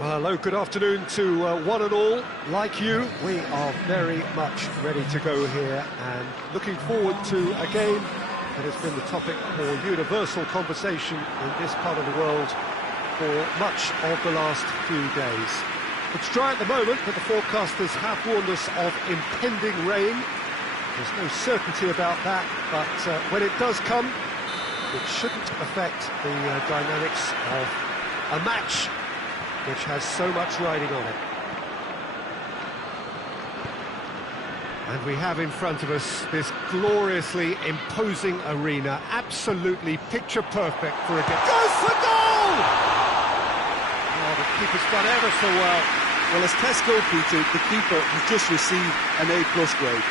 Well, hello, good afternoon to one and all. Like you, we are very much ready to go here and looking forward to a game that has been the topic for universal conversation in this part of the world for much of the last few days. It's dry at the moment, but the forecasters have warned us of impending rain. There's no certainty about that, but when it does come, it shouldn't affect the dynamics of a match which has so much riding on it. And we have in front of us this gloriously imposing arena, absolutely picture perfect for a game. Goes for goal! Oh, the keeper's done ever so well. Well, as test goalkeeper, the keeper has just received an A+ grade.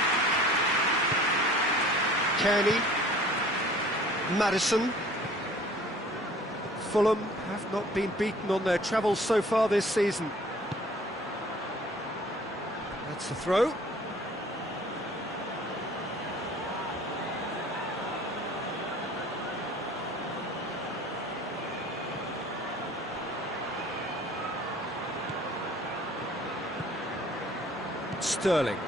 Kearney, Maddison. Fulham have not been beaten on their travels so far this season. That's the throw. Sterling.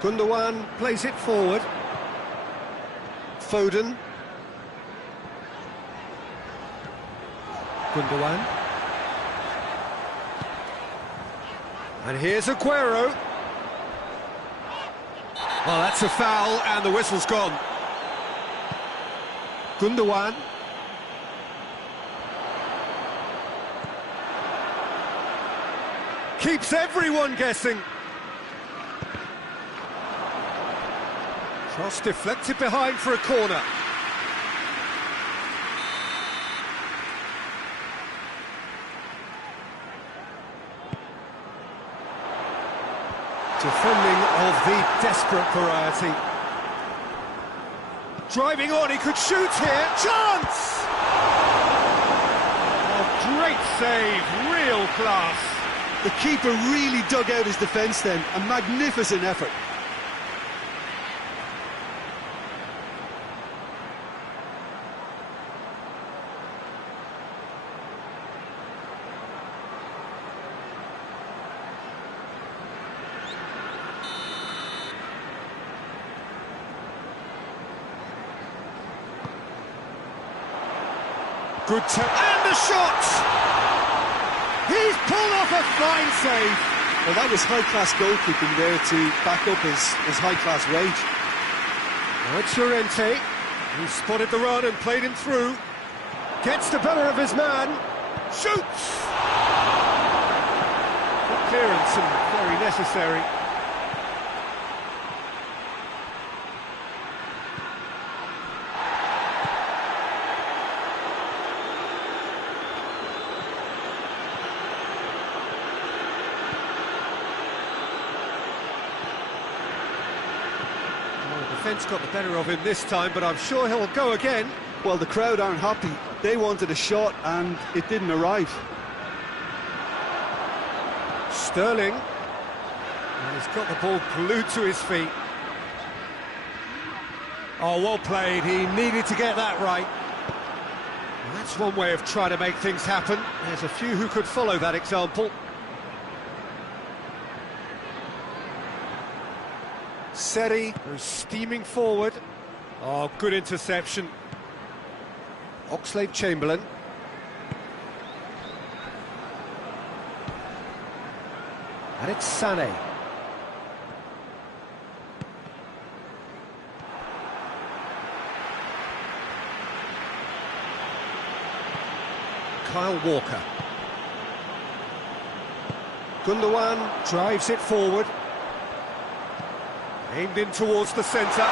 Gundogan plays it forward. Foden. Gundogan. And here's Aguero. Well, that's a foul, and the whistle's gone. Gundogan. Keeps everyone guessing. Cross deflected behind for a corner. Defending of the desperate variety. Driving on, he could shoot here. Chance! Oh, great save, real class. The keeper really dug out his defence then, a magnificent effort. Good and the shot! He's pulled off a fine save. Well, that was high-class goalkeeping there to back up his high-class wage. Now it's Llorente. He spotted the run and played him through. Gets the better of his man. Shoots! Good clearance and very necessary. Defence got the better of him this time, but I'm sure he'll go again. Well, the crowd aren't happy. They wanted a shot, and it didn't arrive. Sterling. And he's got the ball glued to his feet. Oh, well played. He needed to get that right. Well, that's one way of trying to make things happen. There's a few who could follow that example. Seri goes steaming forward. Oh, good interception. Oxlade-Chamberlain. And it's Sané. Kyle Walker. Gundogan drives it forward. Aimed in towards the centre.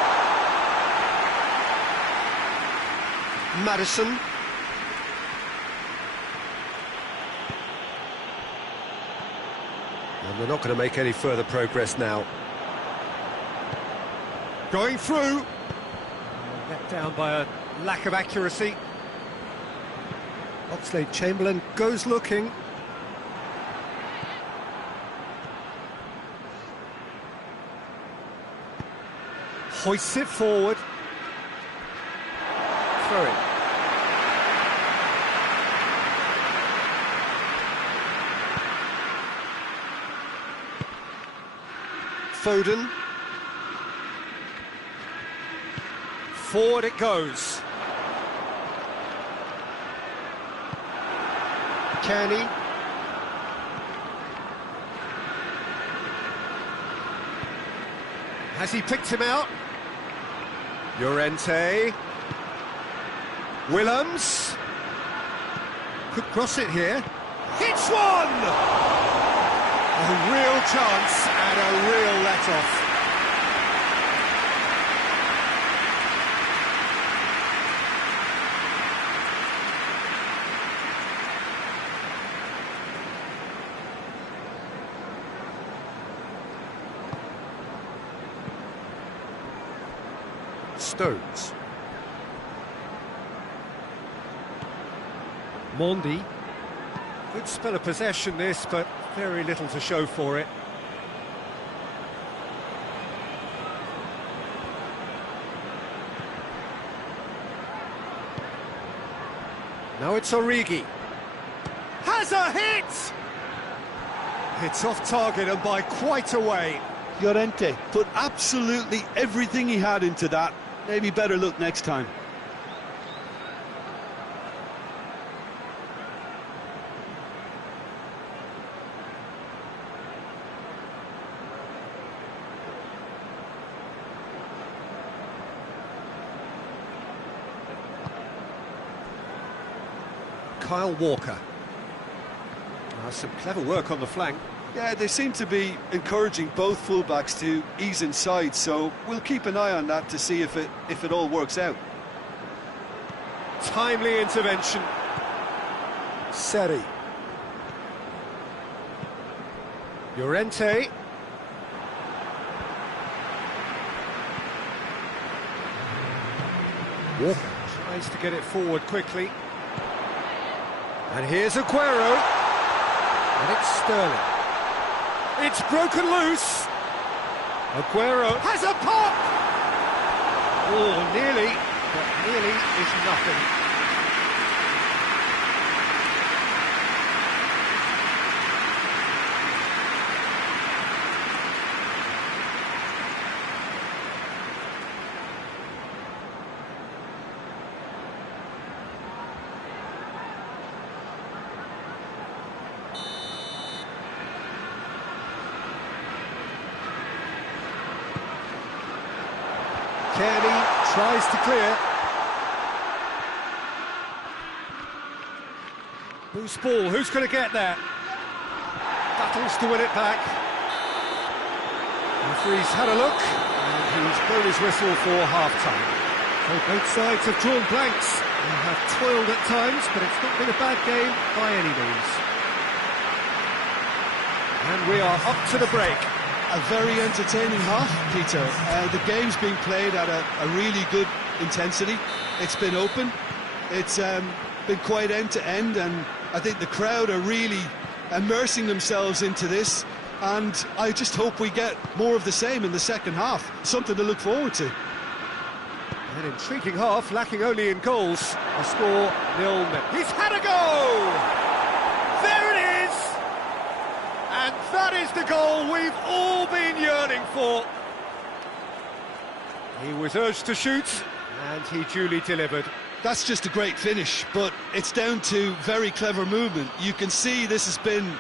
Maddison. And they're not going to make any further progress now. Going through. Let down by a lack of accuracy. Oxlade-Chamberlain goes looking. Hoists it forward. Throw it. Foden. Forward it goes. Kenny. Has he picked him out? Llorente. Willems. Could cross it here. Hits one! A real chance and a real let-off. Stones. Mondi. Good spell of possession this, but very little to show for it. Now it's Origi. Has a hit! It's off target and by quite a way. Llorente put absolutely everything he had into that. Maybe better look next time. Kyle Walker. Some clever work on the flank. Yeah, they seem to be encouraging both fullbacks to ease inside, so we'll keep an eye on that to see if it all works out. Timely intervention. Seri. Llorente. Walker tries to get it forward quickly. And here's Aguero. And it's Sterling. It's broken loose. Aguero has a pop! Oh, nearly, but nearly is nothing. Kenny tries to clear. Loose ball, who's going to get that? Battles to win it back. Referee's had a look, and he's blown his whistle for half-time. So both sides have drawn blanks and have toiled at times, but it's not been a bad game by any means. And we are up to the break. A very entertaining half, Peter. The game's been played at a really good intensity. It's been open. It's been quite end-to-end, and I think the crowd are really immersing themselves into this, and I just hope we get more of the same in the second half. Something to look forward to. An intriguing half, lacking only in goals. The score 0-0. He's had a go! There it is! And that is the goal we've all been yearning for. He was urged to shoot, and he duly delivered. That's just a great finish, but it's down to very clever movement. You can see this has been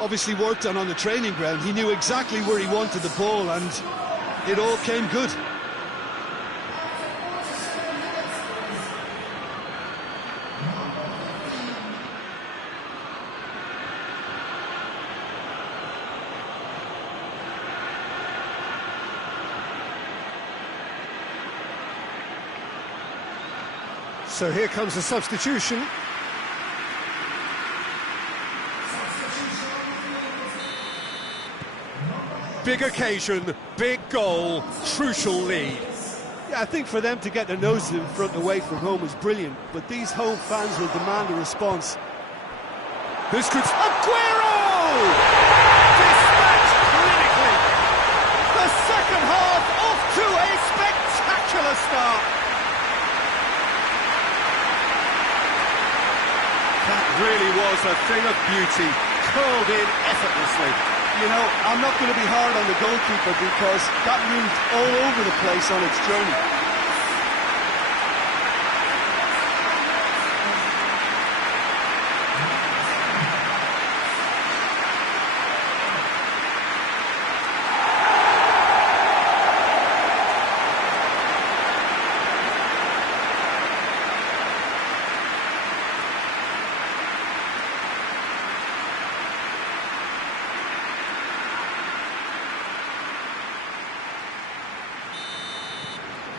obviously worked on the training ground. He knew exactly where he wanted the ball, and it all came good. So here comes a substitution. Big occasion, big goal, crucial lead. Yeah, I think for them to get their noses in front away from home is brilliant, but these home fans will demand a response. This could... Aguero! Dispatched clinically. The second half off to a spectacular start. That really was a thing of beauty, curled in effortlessly. You know, I'm not going to be hard on the goalkeeper because that moved all over the place on its journey.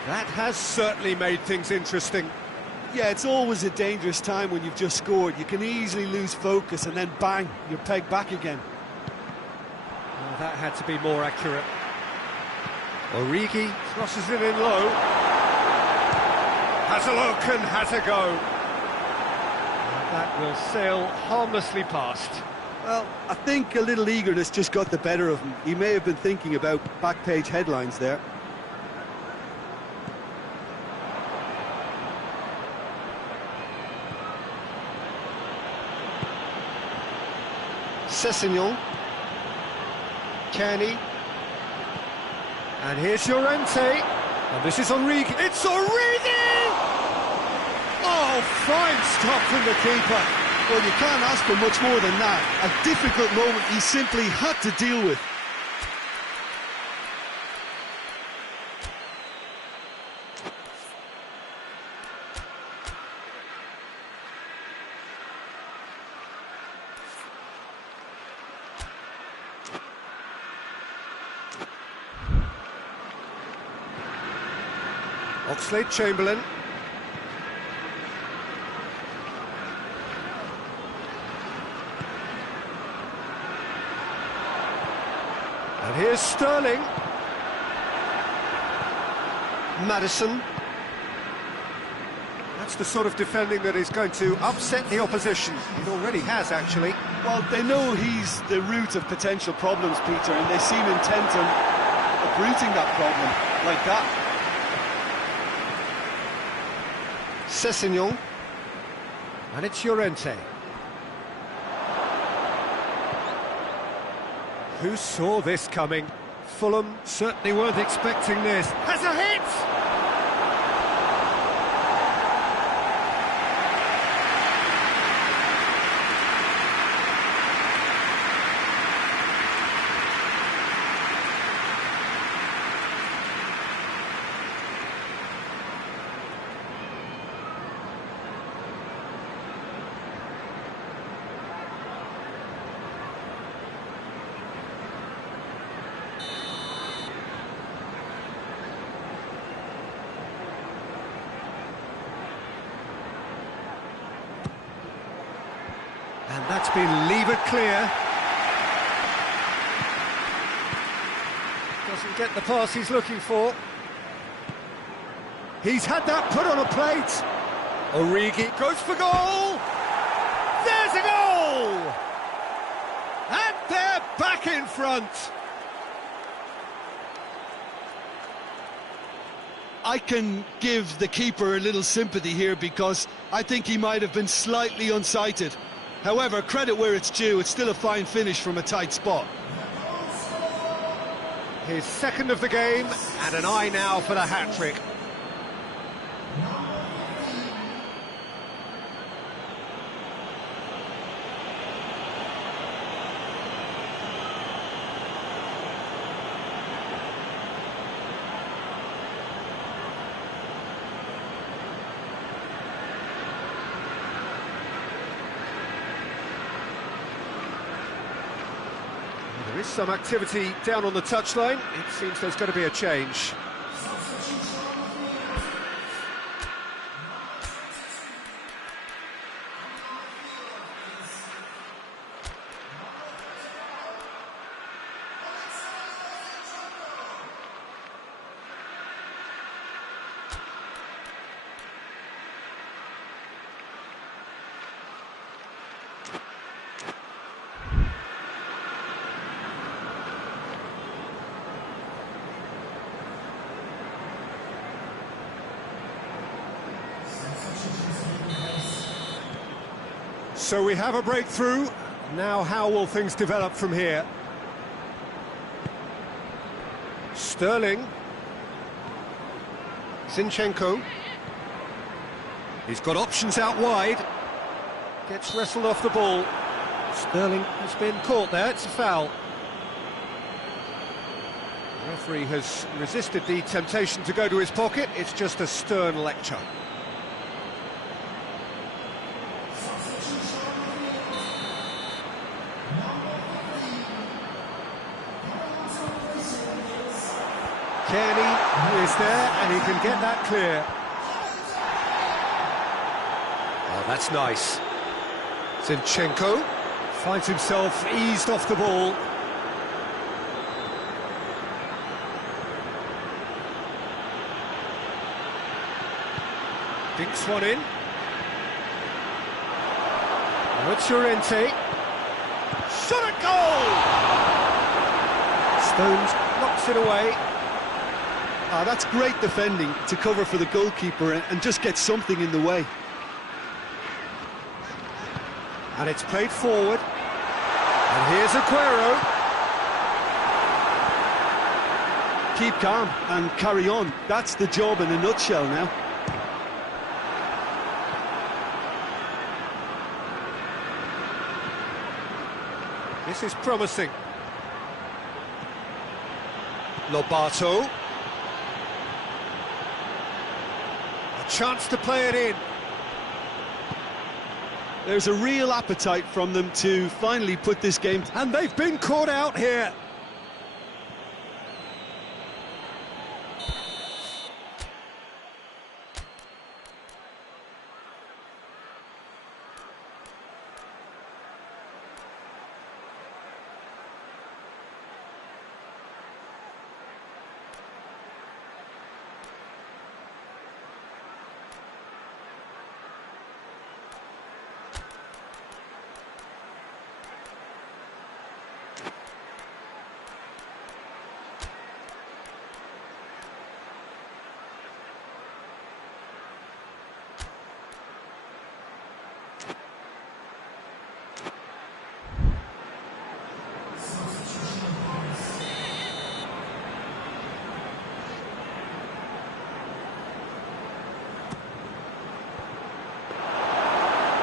That has certainly made things interesting. Yeah, it's always a dangerous time when you've just scored. You can easily lose focus and then bang, you're pegged back again. Oh, that had to be more accurate. Origi crosses it in low. Has a look and has a go. And that will sail harmlessly past. Well, I think a little eagerness just got the better of him. He may have been thinking about back-page headlines there. Sessegnon, Kenny, and here's Llorente, and this is Origi. It's Origi! Oh, fine stop from the keeper. Well, you can't ask for much more than that. A difficult moment he simply had to deal with. Oxlade-Chamberlain. And here's Sterling. Maddison. That's the sort of defending that is going to upset the opposition. It already has, actually. Well, they know he's the root of potential problems, Peter, and they seem intent on uprooting that problem like that. Sessegnon, and it's Llorente. Who saw this coming? Fulham certainly weren't expecting this. Has a hit! And that's been levered clear. Doesn't get the pass he's looking for. He's had that put on a plate. Origi goes for goal. There's a goal! And they're back in front. I can give the keeper a little sympathy here because I think he might have been slightly unsighted. However, credit where it's due, it's still a fine finish from a tight spot. His second of the game, and an eye now for the hat-trick. There is some activity down on the touchline. It seems there's going to be a change. So we have a breakthrough. Now how will things develop from here? Sterling. Zinchenko. He's got options out wide. Gets wrestled off the ball. Sterling has been caught there, it's a foul. The referee has resisted the temptation to go to his pocket. It's just a stern lecture. Kearney is there and he can get that clear. Oh, that's nice. Zinchenko finds himself eased off the ball. Dinks one in. Now it's Llorente. Shot at goal! Stones knocks it away. Ah, that's great defending to cover for the goalkeeper and just get something in the way. And it's played forward. And here's Aguero. Keep calm and carry on. That's the job in a nutshell now. This is promising. Lobato. A chance to play it in. There's a real appetite from them to finally put this game... And they've been caught out here.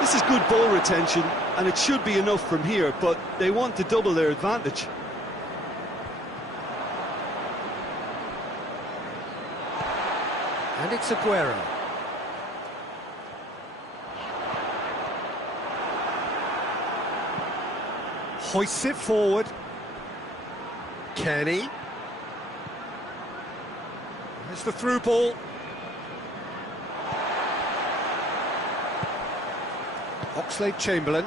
This is good ball retention, and it should be enough from here, but they want to double their advantage. And it's Aguero. Hoists it forward. Kearney. There's the through ball. Oxlade-Chamberlain.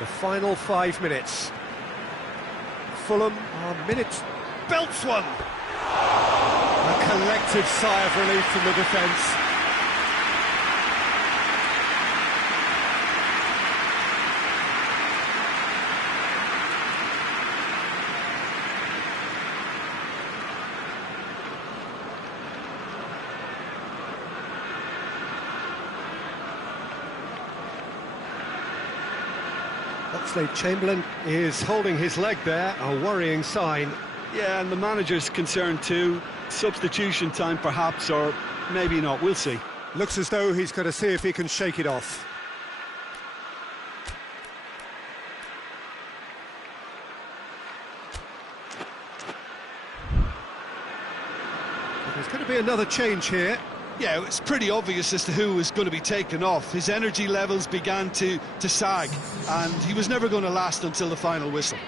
The final 5 minutes. Fulham are minutes. Belts one! A collective sigh of relief from the defence. Oxlade-Chamberlain is holding his leg there, a worrying sign. Yeah, and the manager's concerned too. Substitution time perhaps, or maybe not, we'll see. Looks as though he's going to see if he can shake it off. There's going to be another change here. Yeah, it's pretty obvious as to who was going to be taken off. His energy levels began to sag, and he was never going to last until the final whistle.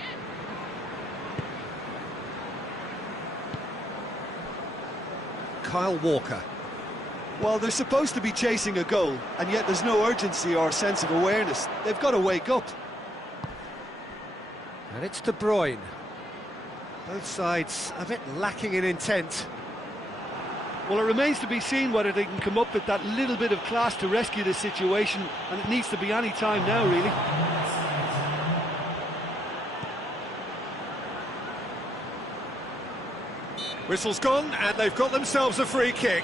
Kyle Walker. Well, they're supposed to be chasing a goal, and yet there's no urgency or sense of awareness. They've got to wake up. And it's De Bruyne. Both sides a bit lacking in intent. Well, it remains to be seen whether they can come up with that little bit of class to rescue this situation, and it needs to be any time now, really. Whistle's gone, and they've got themselves a free kick.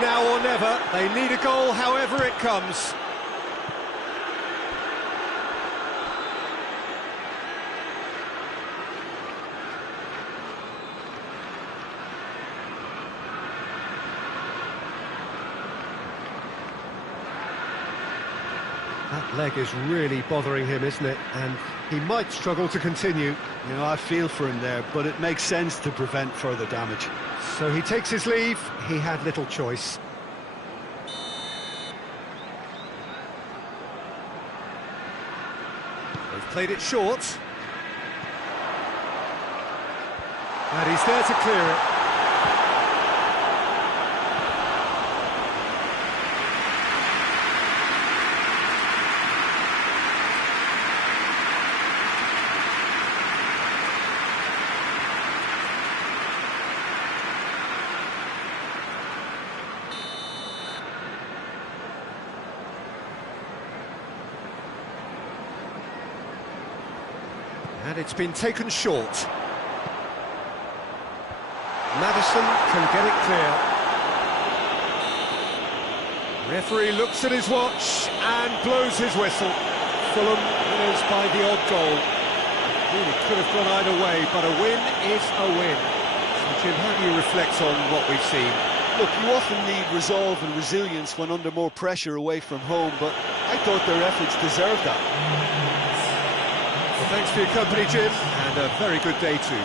now or never. They need a goal however it comes. That leg is really bothering him, isn't it? And he might struggle to continue. You know, I feel for him there, but it makes sense to prevent further damage. So he takes his leave. He had little choice. They've played it short. And he's there to clear it. And it's been taken short. Maddison can get it clear. Referee looks at his watch and blows his whistle. Fulham winners by the odd goal. Really could have gone either way, but a win is a win. So Jim, how do you reflect on what we've seen? Look, you often need resolve and resilience when under more pressure away from home, but I thought their efforts deserved that. Well, thanks for your company, Jim, and a very good day to you.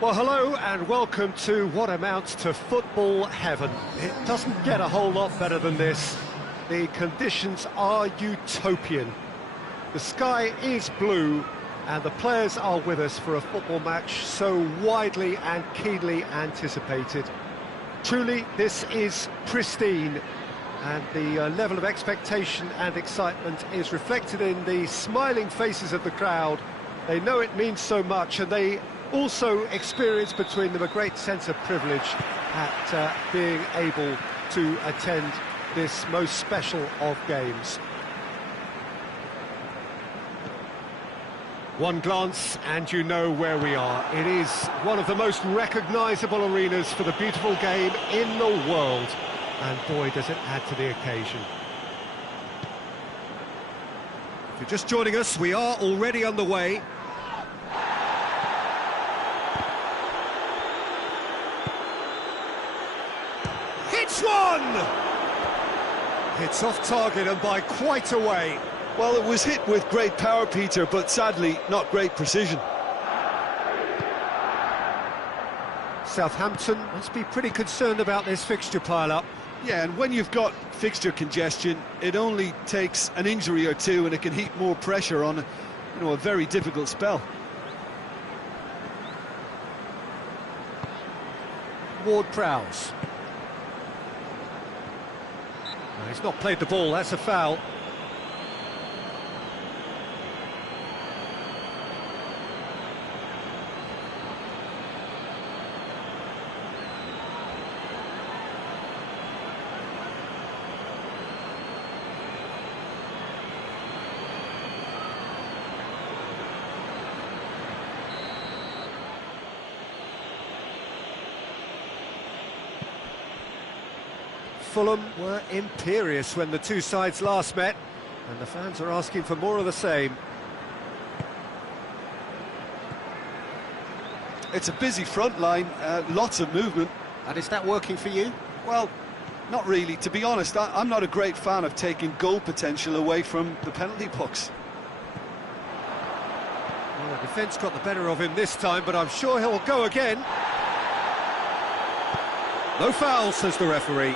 Well, hello and welcome to what amounts to football heaven. It doesn't get a whole lot better than this. The conditions are utopian. The sky is blue and the players are with us for a football match so widely and keenly anticipated. Truly, this is pristine, and the level of expectation and excitement is reflected in the smiling faces of the crowd. They know it means so much, and they also experience between them a great sense of privilege at being able to attend this most special of games. One glance and you know where we are. It is one of the most recognisable arenas for the beautiful game in the world, and boy does it add to the occasion. If you're just joining us, we are already underway. Hits one! It's off target and by quite a way. Well, it was hit with great power, Peter, but sadly not great precision. Southampton must be pretty concerned about this fixture pile-up. Yeah, and when you've got fixture congestion, it only takes an injury or two and it can heap more pressure on, a very difficult spell. Ward-Prowse. No, he's not played the ball, that's a foul. Fulham were imperious when the two sides last met, and the fans are asking for more of the same. It's a busy front line, lots of movement. And is that working for you? Well, not really. To be honest, I'm not a great fan of taking goal potential away from the penalty box. Well, the defence got the better of him this time, but I'm sure he'll go again. No foul, says the referee.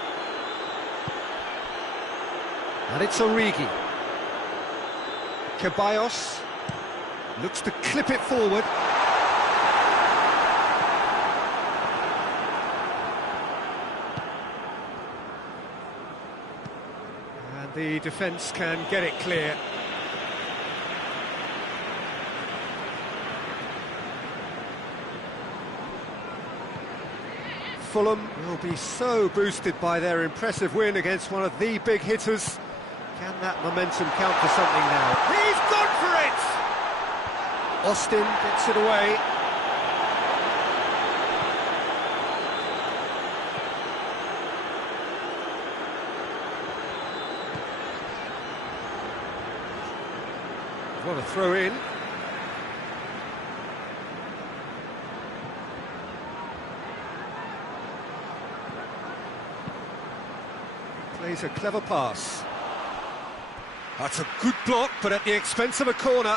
And it's Origi. Ceballos looks to clip it forward. And the defence can get it clear. Fulham will be so boosted by their impressive win against one of the big hitters. Can that momentum count for something now? He's gone for it! Austin gets it away. What a throw in. Plays a clever pass. That's a good block, but at the expense of a corner.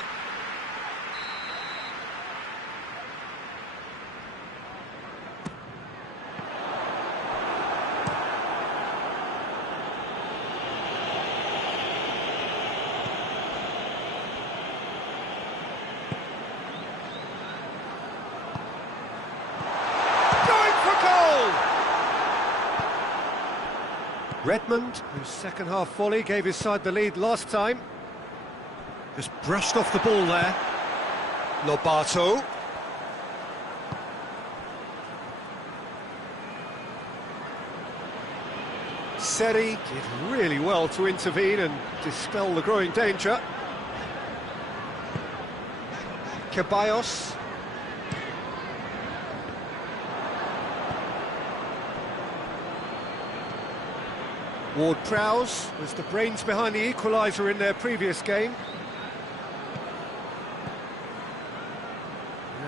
Redmond, whose second-half volley gave his side the lead last time, just brushed off the ball there. Lobato. Seri did really well to intervene and dispel the growing danger. Ceballos. Ward-Prowse was the brains behind the equaliser in their previous game.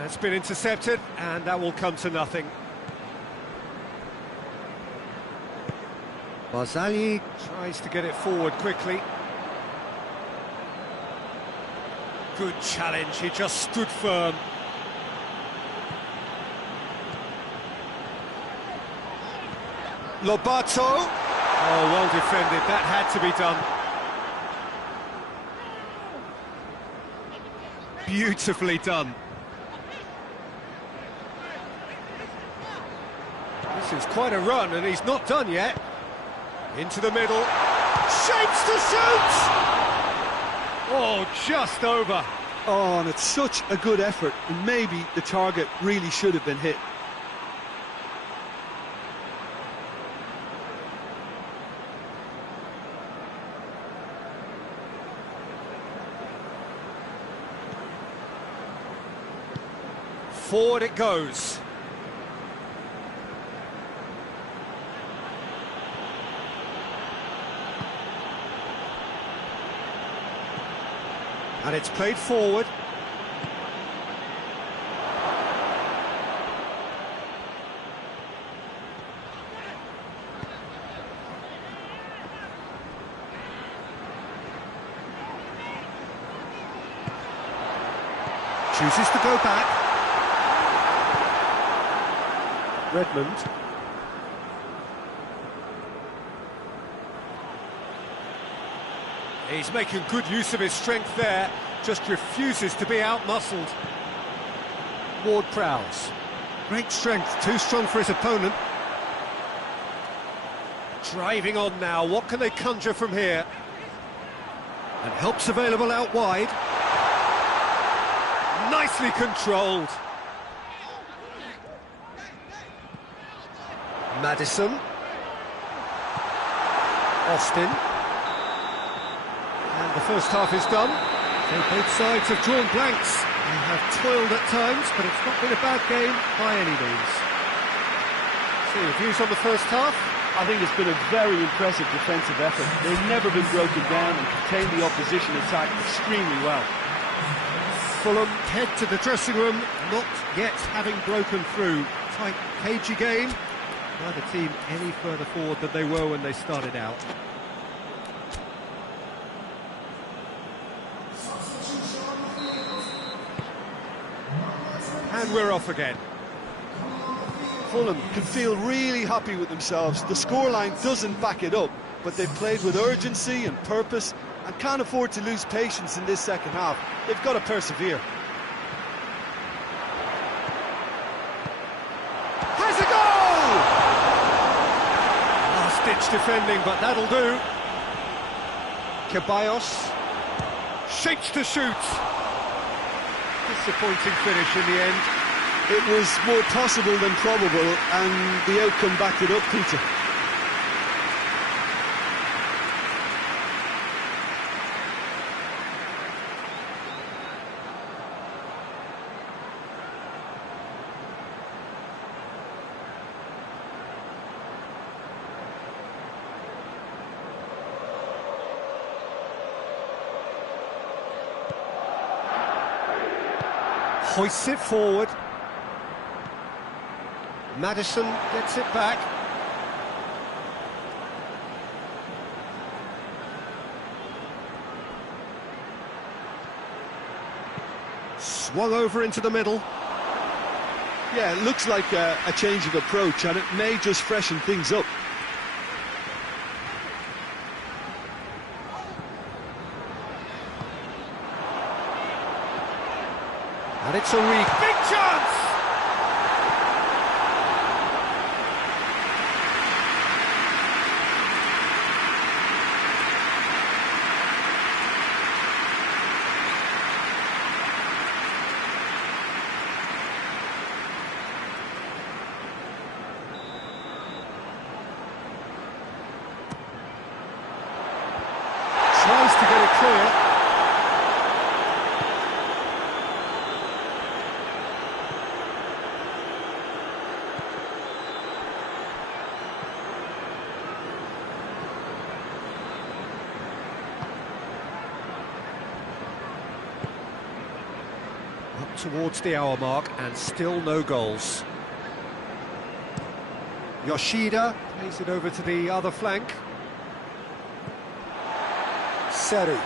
It's been intercepted, and that will come to nothing. Barzagli tries to get it forward quickly. Good challenge, he just stood firm. Lobato. Oh, well defended. That had to be done. Beautifully done. This is quite a run, and he's not done yet. Into the middle. Shapes to shoot! Oh, just over. Oh, and it's such a good effort, and maybe the target really should have been hit. Forward it goes. And it's played forward. Chooses to go back. Redmond. He's making good use of his strength there, just refuses to be out-muscled. Ward-Prowse. Great strength, too strong for his opponent. Driving on now, what can they conjure from here? And help's available out wide. Nicely controlled. Maddison. Austin. And the first half is done. Both sides have drawn blanks. They have toiled at times, but it's not been a bad game by any means. So, your views on the first half? I think it's been a very impressive defensive effort. They've never been broken down and contained the opposition attack extremely well. Fulham head to the dressing room, not yet having broken through. Tight, cagey game. Neither team any further forward than they were when they started out. And we're off again. Fulham can feel really happy with themselves. The scoreline doesn't back it up, but they've played with urgency and purpose and can't afford to lose patience in this second half. They've got to persevere. Has a goal! Last-ditch defending, but that'll do. Ceballos shapes to shoot. Disappointing finish in the end. It was more possible than probable, and the outcome backed it up, Peter. Hoists it forward. Maddison gets it back. Swung over into the middle. Yeah, it looks like a change of approach, and it may just freshen things up. And it's a big chance! Tries to get it clear. Up towards the hour mark and still no goals. Yoshida plays it over to the other flank. Seri.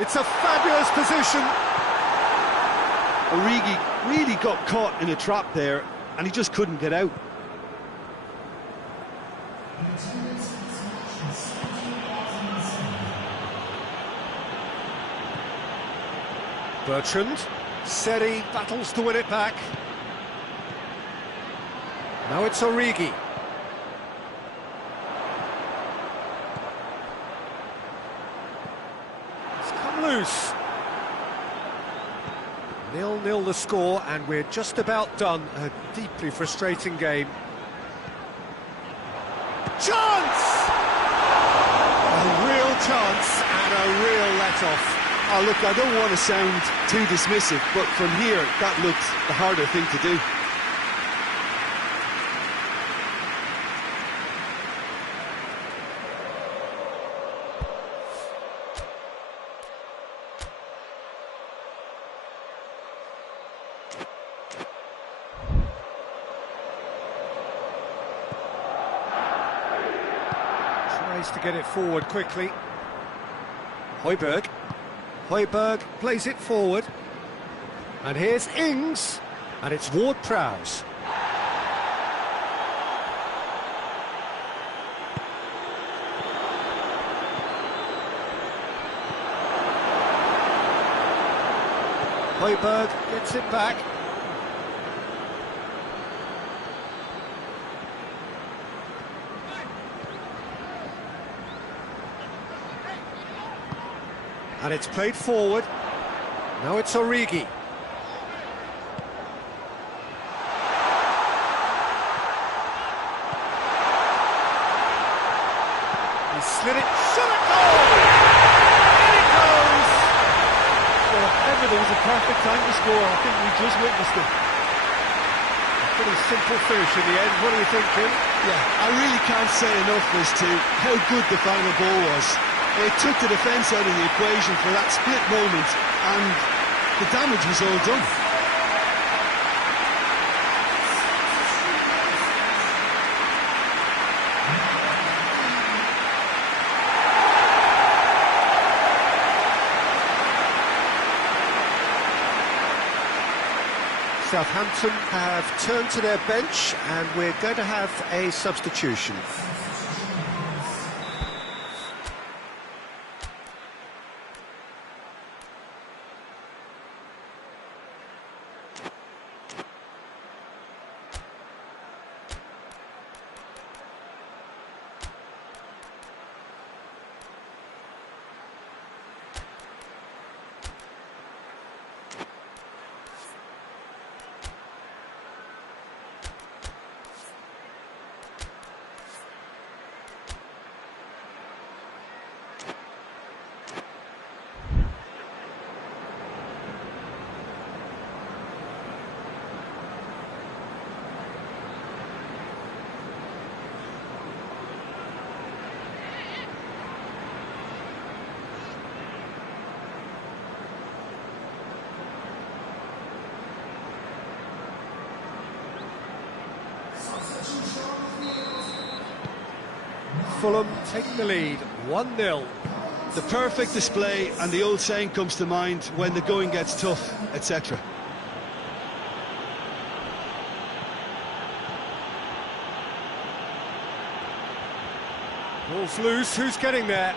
It's a fabulous position. Origi really got caught in a trap there, and he just couldn't get out. Bertrand, Seri battles to win it back. Now it's Origi. It's come loose. 0-0 the score, and we're just about done. A deeply frustrating game. Chance! A real chance and a real let-off. Oh, look, I don't want to sound too dismissive, but from here, that looked the harder thing to do. Tries to get it forward quickly. Højbjerg. Højbjerg plays it forward. And here's Ings. And it's Ward-Prowse. Højbjerg gets it back. And it's played forward. Now it's Origi. He slid it, shot a goal! In it goes! Well, if ever there was a perfect time to score, I think we just witnessed it. A pretty simple finish in the end. What do you think, Jim? Yeah, I really can't say enough as to how good the final goal was. It took the defence out of the equation for that split moment, and the damage was all done. Southampton have turned to their bench, and we're going to have a substitution. Fulham taking the lead, 1-0. The perfect display, and the old saying comes to mind: when the going gets tough, etc. Ball's loose, who's getting there?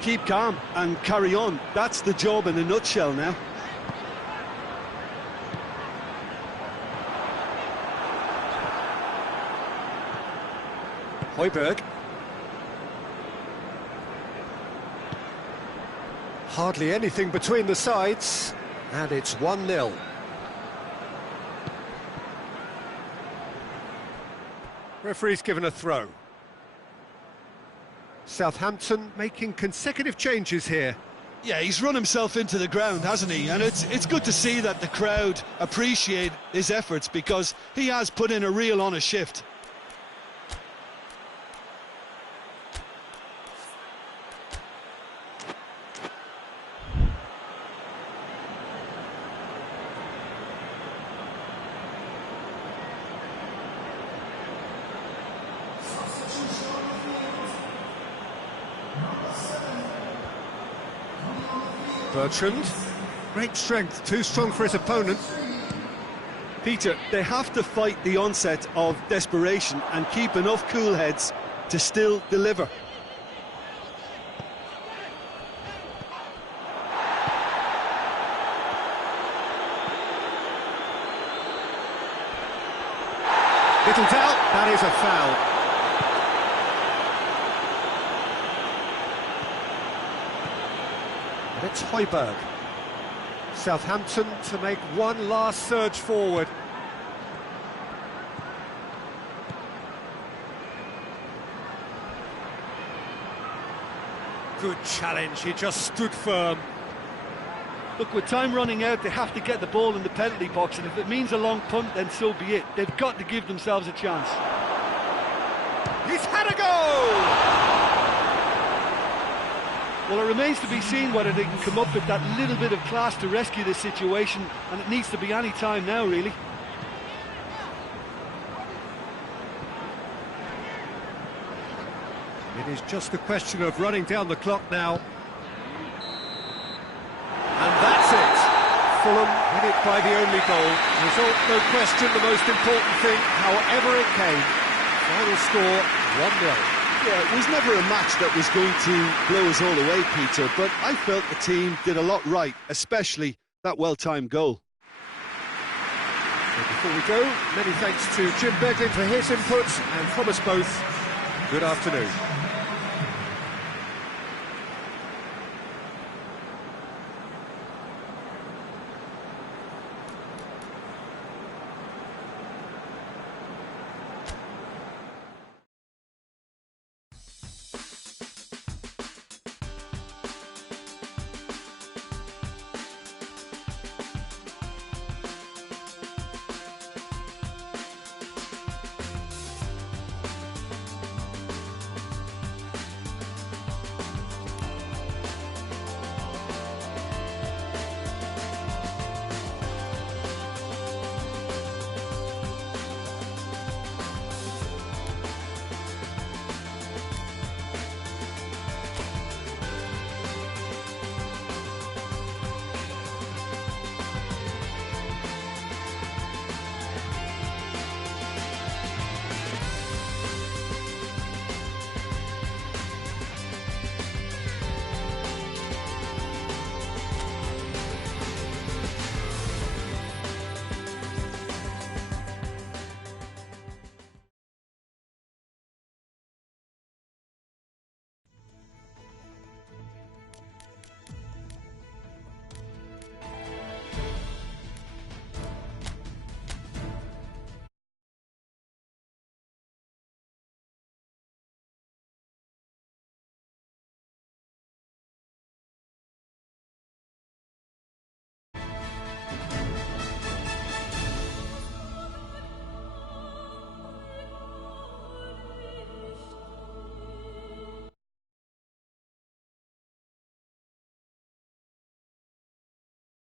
Keep calm and carry on. That's the job in a nutshell now. Højbjerg. Hardly anything between the sides, and it's 1-0. Referee's given a throw. Southampton making consecutive changes here. Yeah, he's run himself into the ground, hasn't he? And it's good to see that the crowd appreciate his efforts, because he has put in a real honest shift. Bertrand. Great strength, too strong for his opponent. Peter, they have to fight the onset of desperation and keep enough cool heads to still deliver. Little doubt, that is a foul. And it's Højbjerg. Southampton to make one last surge forward. Good challenge, he just stood firm. Look, with time running out, they have to get the ball in the penalty box, and if it means a long punt, then so be it. They've got to give themselves a chance. He's had a goal! Well, it remains to be seen whether they can come up with that little bit of class to rescue this situation, and it needs to be any time now, really. It is just a question of running down the clock now. And that's it. Fulham win it by the only goal. Result, no question, the most important thing, however it came. Final score, 1-0. Yeah, it was never a match that was going to blow us all away, Peter, but I felt the team did a lot right, especially that well-timed goal. So before we go, many thanks to Jim Beglin for his input, and from us both, good afternoon.